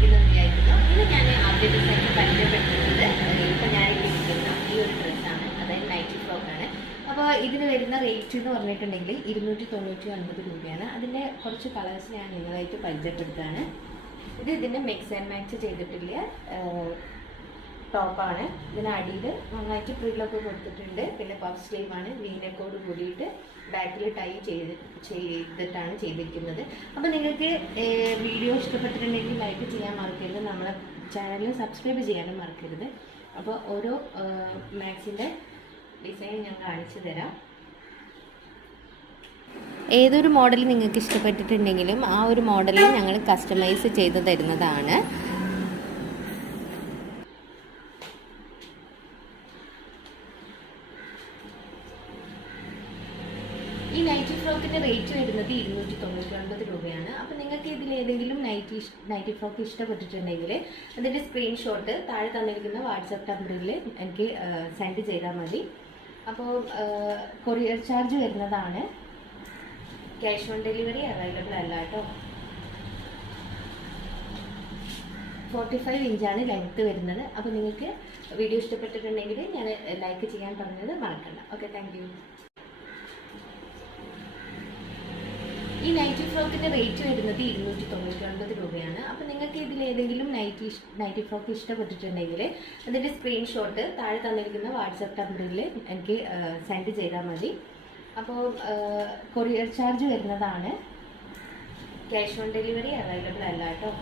ഇഷ്ടപ്പെട്ടിരിക്കുന്നു വിചാരിക്കുന്നു. ഇത് ഞാൻ ആദ്യ ഡിസൈനിൽ പരിചയപ്പെടുത്തുന്നത് ഇപ്പം ഞാൻ ഇരിക്കുന്ന ഈ ഒരു ഡ്രസ്സാണ്, അതായത് നൈറ്റി ഫ്രോക്കാണ്. അപ്പോൾ ഇതിന് വരുന്ന റേറ്റ് എന്ന് പറഞ്ഞിട്ടുണ്ടെങ്കിൽ 299 രൂപയാണ്. അതിൻ്റെ കുറച്ച് കളേഴ്സ് ഞാൻ നിങ്ങളായിട്ട് പരിചയപ്പെടുത്തുകയാണ്. ഇത് ഇതിൻ്റെ മിക്സ് ആൻഡ് മാച്ച് ചെയ്തിട്ടില്ല ടോപ്പാണ്. ഇതിന് അടിയിൽ നന്നായിട്ട് പ്രില്ലൊക്കെ കൊടുത്തിട്ടുണ്ട്. പിന്നെ പഫ് സ്ലീവാണ്, വീനക്കോട് കൂടിയിട്ട് ബാക്കിൽ ടൈ ചെയ്തിട്ടാണ് ചെയ്തിരിക്കുന്നത്. അപ്പോൾ നിങ്ങൾക്ക് വീഡിയോ ഇഷ്ടപ്പെട്ടിട്ടുണ്ടെങ്കിൽ ലൈക്ക് ചെയ്യാൻ മറക്കരുത്, നമ്മളെ ചാനൽ സബ്സ്ക്രൈബ് ചെയ്യാനും മറക്കരുത്. അപ്പോൾ ഓരോ മാക്സിൻ്റെ ഡിസൈൻ ഞാൻ കാണിച്ചു തരാം. ഏതൊരു മോഡൽ നിങ്ങൾക്ക് ഇഷ്ടപ്പെട്ടിട്ടുണ്ടെങ്കിലും ആ ഒരു മോഡലിൽ ഞങ്ങൾ കസ്റ്റമൈസ് ചെയ്ത് തരുന്നതാണ്. ഈ നൈറ്റി ഫ്രോക്കിൻ്റെ റേറ്റ് വരുന്നത് 299 രൂപയാണ്. അപ്പോൾ നിങ്ങൾക്ക് ഇതിലേതെങ്കിലും നൈറ്റി ഫ്രോക്ക് ഇഷ്ടപ്പെട്ടിട്ടുണ്ടെങ്കിൽ അതിൻ്റെ സ്ക്രീൻഷോട്ട് താഴെ തന്നിരിക്കുന്ന വാട്സാപ്പ് നമ്പറിൽ എനിക്ക് സെൻഡ് ചെയ്താൽ മതി. അപ്പോൾ കൊറിയർ ചാർജ് വരുന്നതാണ്. ക്യാഷ് ഓൺ ഡെലിവറി അവൈലബിൾ അല്ല കേട്ടോ. 45 ഇഞ്ചാണ് ലെങ്ത്ത് വരുന്നത്. അപ്പോൾ നിങ്ങൾക്ക് വീഡിയോ ഇഷ്ടപ്പെട്ടിട്ടുണ്ടെങ്കിൽ ഞാൻ ലൈക്ക് ചെയ്യാൻ പറഞ്ഞത് മറക്കണ്ട. Okay, thank you. ഈ നൈറ്റി ഫ്രോക്കിൻ്റെ റേറ്റ് വരുന്നത് 299 രൂപയാണ്. അപ്പോൾ നിങ്ങൾക്ക് ഇതിലേതെങ്കിലും നൈറ്റി ഫ്രോക്ക് ഇഷ്ടപ്പെട്ടിട്ടുണ്ടെങ്കിൽ അതിൻ്റെ സ്ക്രീൻഷോട്ട് താഴെ തന്നിരിക്കുന്ന വാട്സാപ്പ് നമ്പറിൽ എനിക്ക് സെൻഡ് ചെയ്താൽ മതി. അപ്പോൾ കൊറിയർ ചാർജ് വരുന്നതാണ്. ക്യാഷ് ഓൺ ഡെലിവറി അവൈലബിൾ അല്ല കേട്ടോ.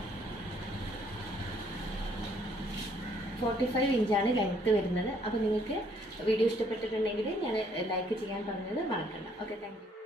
45 ഇഞ്ചാണ് ലെങ്ത്ത് വരുന്നത്. അപ്പോൾ നിങ്ങൾക്ക് വീഡിയോ ഇഷ്ടപ്പെട്ടിട്ടുണ്ടെങ്കിൽ ഞാൻ ലൈക്ക് ചെയ്യാൻ പറഞ്ഞത് മറക്കണ്ട. Okay, thank you.